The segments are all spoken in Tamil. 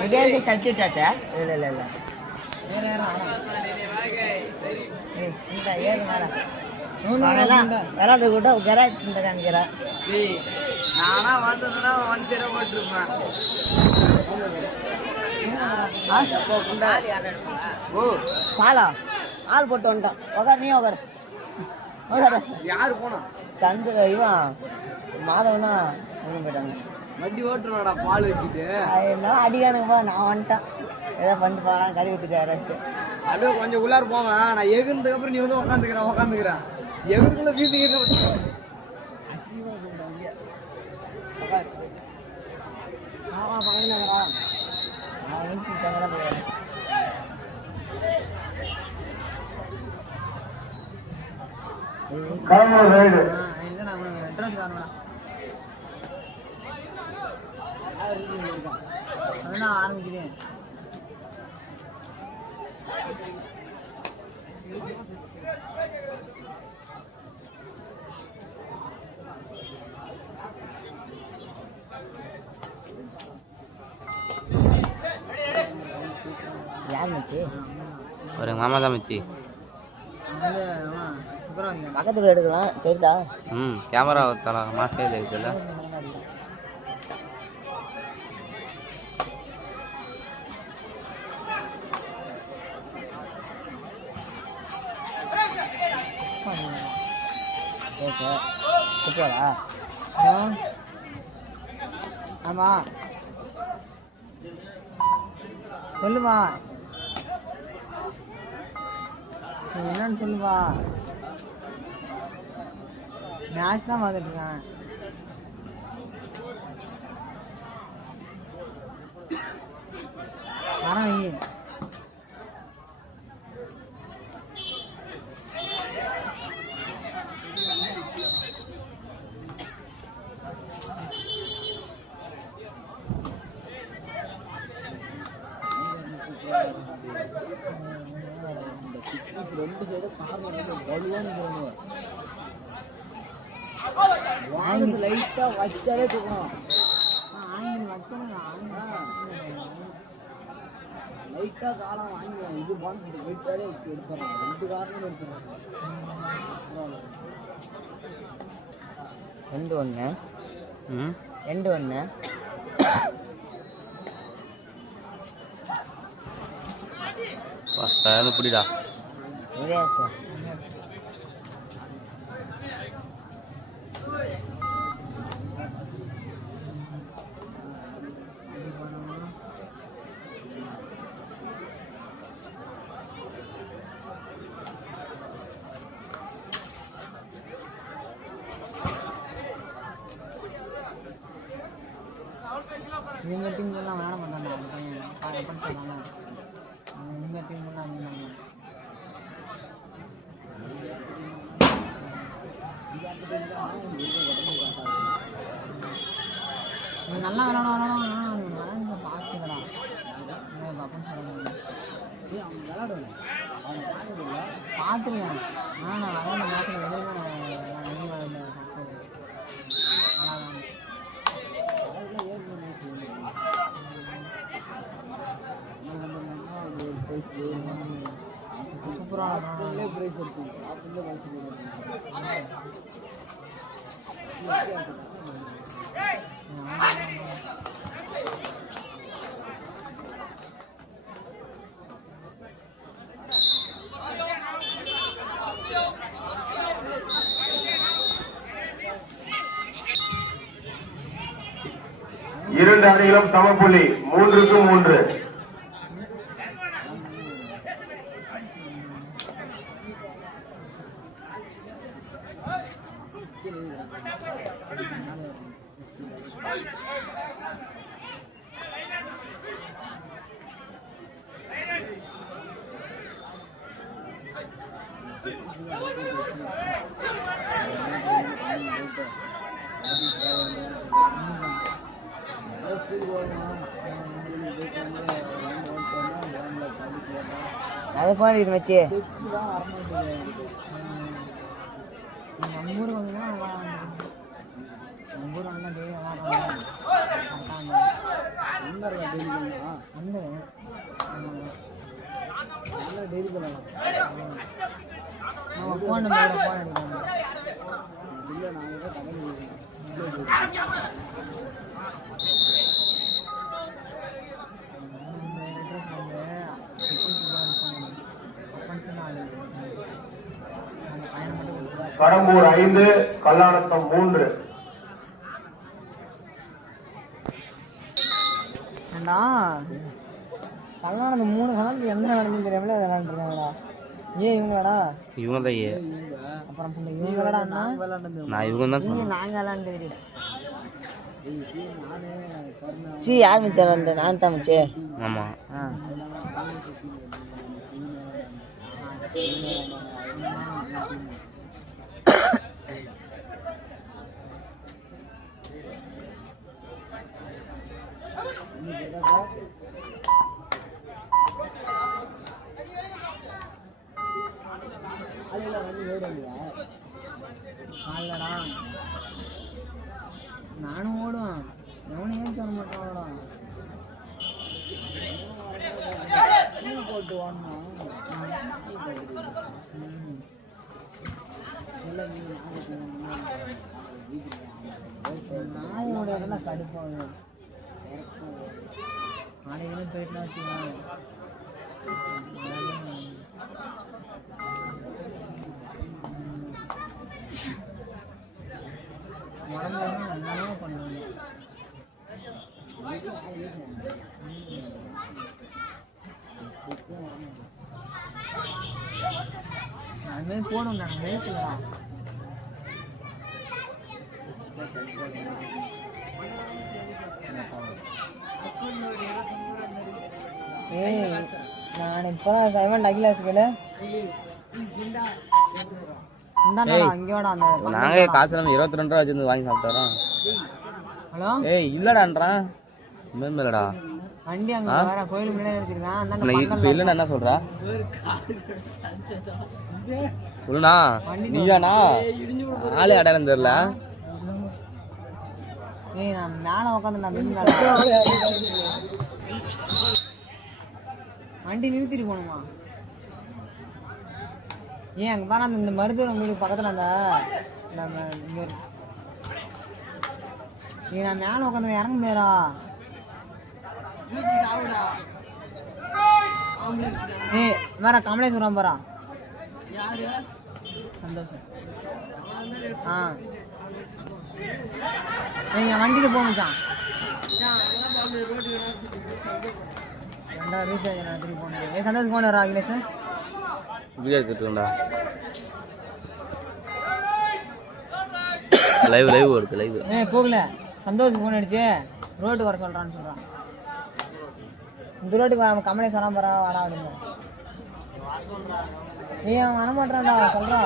விடியாசி சப்ஜெக்டாச்சா? இல்லை இல்லை இல்லை இந்த ஏழு மேலே விளாண்டு கூட கராய்ச்சி காமிக்கிறா. நானா வந்ததுன்னா ஒன்சேரா போட்டுருப்பேன். ஓ பாலா ஆள் போட்டு வந்துட்டான். உக்கார் நீ உக்கார் உக்கார். யாரு போனா? சந்திர இவன் மாதவனா ஒன்றும் போயிட்டாங்க. வண்டி ஓட்டுருவாடா பால் வச்சுட்டு. என்ன அடிக்கானுங்கப்பா. நான் வந்துட்டேன் ஏதோ பண்ணிட்டு போகலாம் கறி விட்டுட்டு யாராச்சும் அப்படியே கொஞ்சம் உள்ளார போவேன். நான் எகுனதுக்கு அப்புறம் நீ வந்து உக்காந்துக்கிறேன். எகுருக்குள்ள வீட்டுக்கு ஆரம்பிக்கிறேன். யார் மச்சி? ஒரு மாமா தான் மச்சி. பக்கத்தில் எடுக்கலாம் தெரியுதா? கேமரா தலா மாஸ்டர் இருக்குல்ல. குட்டியாடா? ஆமா சொல்லுமா என்னன்னு சொல்லுவா. மேட்ச் தான் பார்த்துட்டு இருக்கேன். வரேன். 2 சைடு காரணம் வாங்கி லைட்டாக வச்சாலே தூக்கணும். லைட்டாக காலம் வாங்கிடுவோம். இது பானஸ் போயிட்டாலே எடுத்துறோம். 2 காரணம் எடுத்துறோம். 2-1 2-1 ஃபஸ்ட்டாக புடிடா. சார் இந்த டீம்லாம் விளாட மாட்டாங்க. இந்த டீம்லாம் நல்லா விளாட பார்த்துக்கடா விளாடுவேன் பார்த்துருக்கேன். ஆனால் நான் விளாட சூப்பராக பிரைஸ் இருக்கும். இரண்டு அணிகளும் சமப்புள்ளி 3-3. அது போன இது வச்சு டெய்லி போகலாம் ஃபோன் நம்பர் ஃபோன் இல்லை கடம்பூர் 5 கல்லாநத்தம் 3. கல்யாணம் 3 காலம் என்ன நடந்து தெரியாமல விளையாண்டுருக்காங்கடா. ஏன் இவங்களாடா? இவங்க தான் ஏ. அப்புறம் இவங்களாடா அண்ணா? நான் இவங்க தான் சொன்னேன். நாங்க விளையாண்டு சி யார் மிச்சார்? நான் தான் மிச்சே. ஆமா. நானும் ஓடுவேன். எவனும் ஏன் சொல்ல மாட்டான்டா. போட்டு ஓடணும். நாயோட இதெல்லாம் கடுப்பாகும். நாளைக்கு போயிட்டுனா வச்சுக்கலாம். உடம்புல பண்ணுவாங்க. அதுமாரி போகணும். நாங்கள் மேய்க்கலடா. ஏய் நான் இப்போதான் சைமன் அகிலாசுல அங்கேயோட அந்த நாங்க காசு இல்லாம 22 ரூபா வச்சிருந்து வாங்கி சாப்பிட்டோம். ஹலோ ஏய் இல்லடான்றான். மேலடா வண்டி அங்க வேற கோயில் முன்னாடி வச்சிருக்கான். இப்ப இல்லன்னா என்ன சொல்றா? சொல்லுண்ணா நீதானா? ஆளே அடையாளம் தெரியல. ஏய் நான் மேல உட்காந்து வண்டி நிறுத்திட்டு போகணுமா? ஏன் அங்கே பாரு அந்த மருத்துவ வீடு பக்கத்தில் அந்த நம்ம நீ நான் மேலே உட்காந்து இறங்க முடியாதா? ஏய் வேற கமலேஸ்வரம் போறா. சந்தோஷம். நீங்க வண்டியில போங்கச்சான். 2 ரீசார்ஜ் திருப்பி போனேன். ஏ சந்தோஷம் போன வரா அகிலேஷ் வீடியோ எடுத்துட்டுடா. லைவ் வருது லைவ். போகல சந்தோஷ் ஃபோன் அடிச்சு ரோட்டுக்கு வர சொல்றான்னு சொல்றான். இந்த ரோட்டுக்கு வர கமலேஷ் வராம போறா வாடா அப்படின்னு. நீ அவன் வரமாட்டான்டா சொல்றா.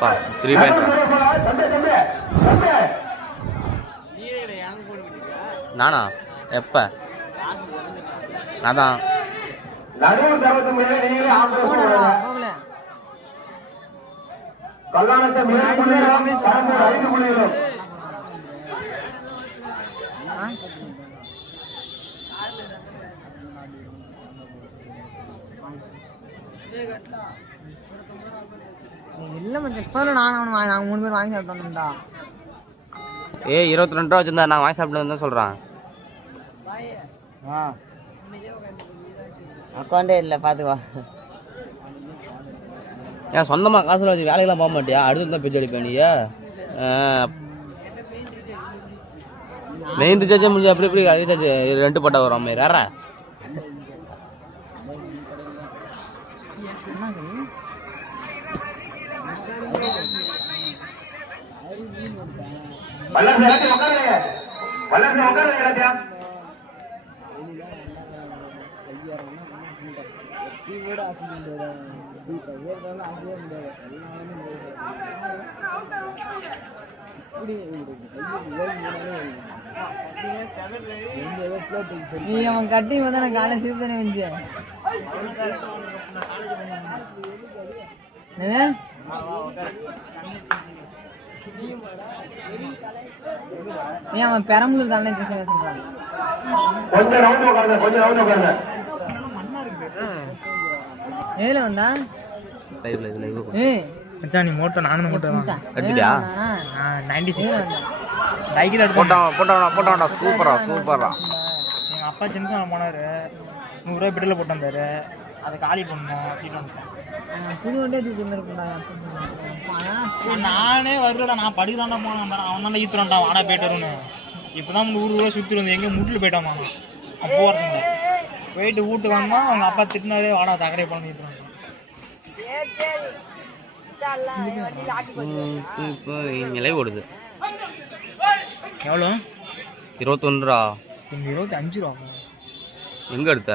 பா 3 பாயிண்ட் நானா எப்ப அதான் போகல கல்லாநத்தம் 5 புள்ளிகளும். இல்ல மச்சான் இப்ப நானும் நாங்க 3 பேர் வாங்கி சாப்பிட்டு வந்தோம்டா. ஏய் 22 ரூபா வச்சிருந்தா நான் வாங்கி சாப்பிட்டு தான் சொல்றான். அக்கௌண்டே இல்ல பாத்துக்கோ. ஏன் சொந்தமா காசுல வச்சு வேலைக்கெல்லாம் போக மாட்டியா? அடுத்து தான் பேச்சு அடிப்பேன் நீ. மெயின் ரீசார்ஜ் முடிஞ்சு அப்படி இப்படி ரீசார்ஜ் 2 பட்டா வரும் மாதிரி வேற. நீ அவன் கட்டி வந்து நான் காலை சிரித்தானே வந்து ஏன் அவன் பெரம்பலூர் தானே சொல்றான். கொஞ்சம் ரவுண்ட் உட்காருங்க. ஏல வந்தா ஏய் மச்சான் நீ மோட்டோ நானும் மோட்டோ தான் எடுத்துட்டியா? 96 பைக்கில் எடுத்து போட்டாடா சூப்பரா சூப்பரா. எங்கள் அப்பா சின்ன போனார், 100 ரூபா பெட்ரோல் போட்டு வந்தார். அதை காலி பண்ணோம், தீட்டு வந்துட்டேன். புது வண்டியே தூக்கி வந்துருக்குண்டா. நானே வருடா, நான் படுக்கலாண்டா போனேன் பாரு, அவன் தான் ஈத்துறான்டா வாடா போயிட்டு வரும்னு. இப்போ தான் 100 ரூபா சுற்றி வந்து எங்கே முட்டில் போயிட்டாமா. அப்போ வருஷம் போயிட்டு வீட்டுக்கு வந்தோம், அவங்க அப்பா திட்டினாரு, வாடா தகரை பண்ணி ஈத்துறான். நிலை ஓடுது. எவ்வளோ? 21 ரூபா. 25 ரூபா. எங்கே எடுத்த?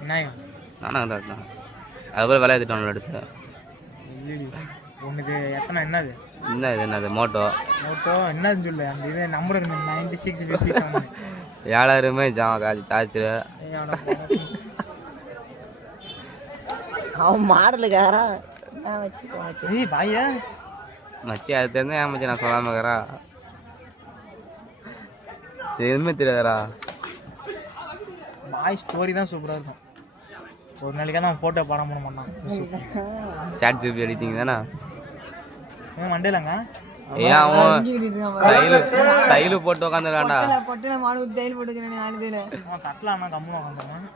விநாயகம். நானும் தான் எடுத்தேன். அதுபோல் விலை எடுத்துட்டோம் எடுத்தேன். ஒன்றுது எத்தனை என்னது? என்னது மோட்டோ என்னதுன்னு சொல்லு. அந்த இது நம்பர் இருக்கு 9657. 7000 காலி சார்ஜ். அவன் மாடலுக்காரா வச்சு பாயா மச்சி அது தெரிஞ்சா ஏன் மச்சி நான் சொல்லாம இருக்கிறா? எதுவுமே தெரியாதரா. பாய் ஸ்டோரி தான் சூப்பராக இருக்கும். ஒரு நாளைக்காக தான் ஃபோட்டோ படம் பண்ண மாட்டான். சாட் ஜிபி எடிட்டிங் தானே மண்டேலங்க. ஏன் அவன் தைலு போட்டு உட்காந்துருக்காண்டா. பொட்டில மாடு தையல் போட்டு வச்சிருக்கேன் ஆளுதில. அவன் கட்டலாம்னா கம்முன்னு உட்காந்துருவான்.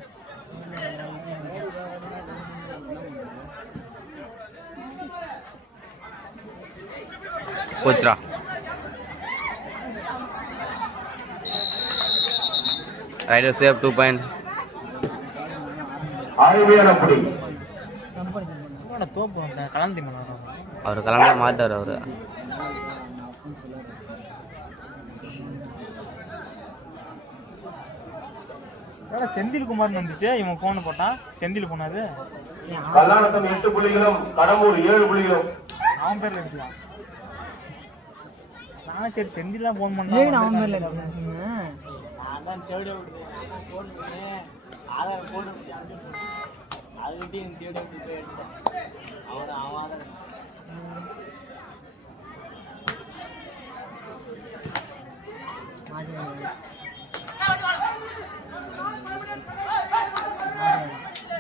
போச்சுரா. Raider save 2 point. ஆய்வியலப்படி தோப்பு கலந்தி அவர் கலந்தா மாட்டார் அவரு. செந்தில் குமார்னு வந்துச்சு. இவன் போன் போட்டான். செந்தில் போனாது. கல்லாணத்தம் 8 புள்ளிகளும் கடம்பூர் 7 புள்ளிகளும். அவன் பேர்ல எடுக்கலாம். நான் சரி செந்திலாம் போன் பண்ணா அவன் பேர்ல எடுத்தீங்க. அதான் தேடி போன் பண்ணி ஆதார் போடு அதுக்கிட்டே தேடி போய் எடுத்தேன். அவன் ஆதார்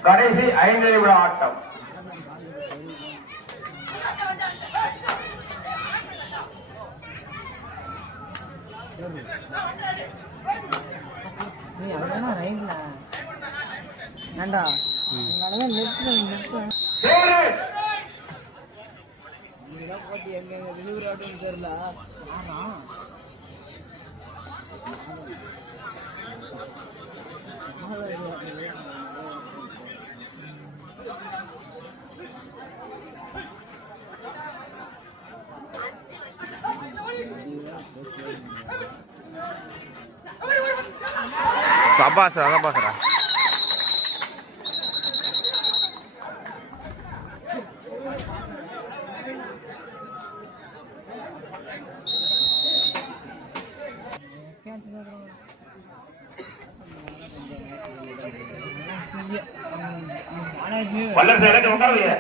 கடைசி 5 நிமிட ஆட்டம். நீ அவனா ரைட்ல ஏண்டா உங்களோட நெட் நீங்க போட்டு எங்க டெலிவரி ஆட்டோன்னு தெரியல. ஆமா சபாசரா. வல்லரசு இறக்கி உட்காருங்க.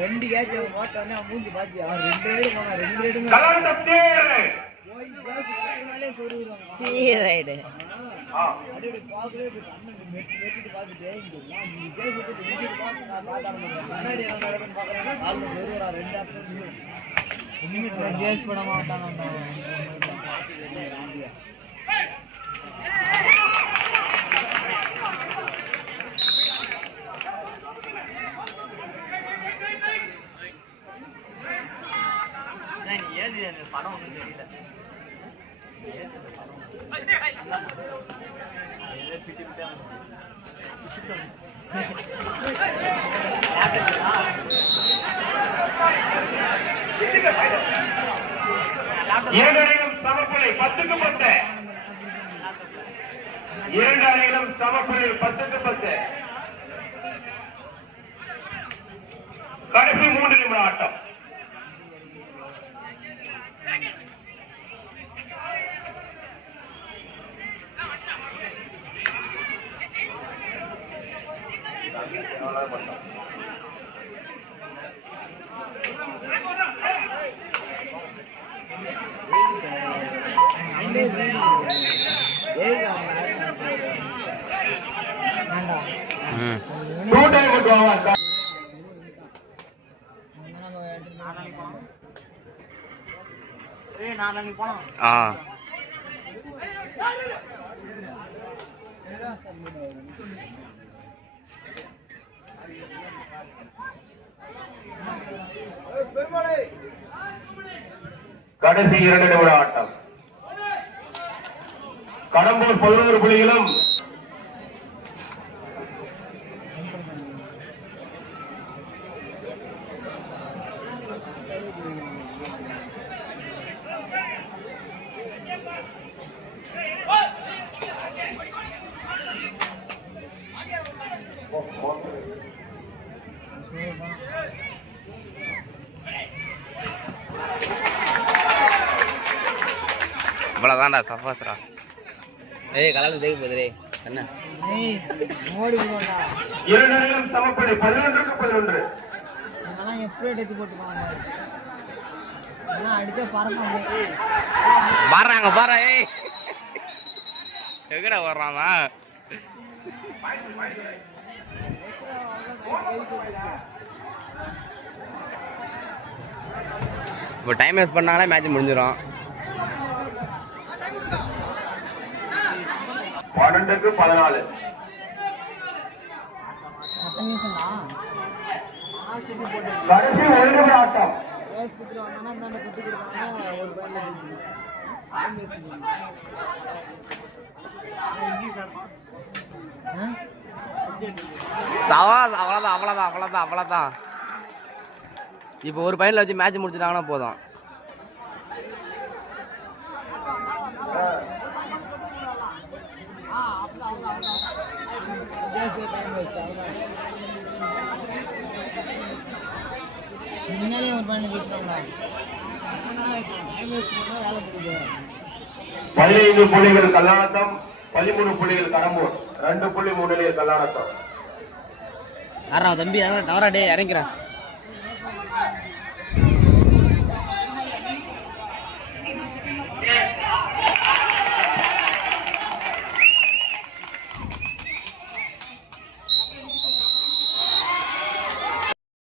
ரெண்டு கேட்ச் போட்டோன்னே மூஞ்சி பாத்தி அவன் 2 ரேடு போனா 2 ரேடுமே கல்லாணத்தம் தேர். அப்படியே பாக்குறே கண்ணு மெட்டிட்டு பாத்துட்டு இங்க பேசிட்டு வீடியோ பார்த்து நான் முன்னாடி என்ன நடக்குன்னு பாக்குறேன். கால்ல வெறுவரா 2 ஆப்ஷன் இன்னும் கேஸ் பண்ண மாட்டாங்க. படம் ஒன்றும் தெரியல. இரண்டு அணிகளும் சமப்புள்ளி 10க்கு 10. இரண்டு அணிகளும் சமப்புள்ளி 10க்கு 10. ஆட்டம். கடைசி 2 நிமிட ஆட்டம். கடம்பூர் 11 புள்ளிகளும் இவ்வளவுதான்டா சஃபாஸ்ரா. ஏய் கலால தேவி போதுரே என்ன ஓடி போடா. 2 அணிகளும் சமப்படி 11க்கு 11. இதெல்லாம் எப்படி எடுத்து போட்டுப்பாங்க? இதெல்லாம் அடிச்சா பறக்க வர்றாங்க பாரு. ஏய் எங்கடா வர்றாமா? இப்போ டைம் வேஸ்ட் பண்ணாங்கன்னா மேட்ச் முடிஞ்சிடும். 12க்கு 14. கடைசி 1 நிமிட ஆட்டம். அவ்வளோதான். இப்போ ஒரு பையனில் வச்சு மேட்ச் முடிச்சுட்டாங்கன்னா போதும். முன்னாலே ஒரு பையனை கேட்டுருவாங்க. 15 புள்ளிகள் கல்லாணத்தம், 13 புள்ளிகள் கடம்பூர். 2 புள்ளி முன்னிலையில் கல்லாணத்தம். தம்பி டே இறங்கிறேன்.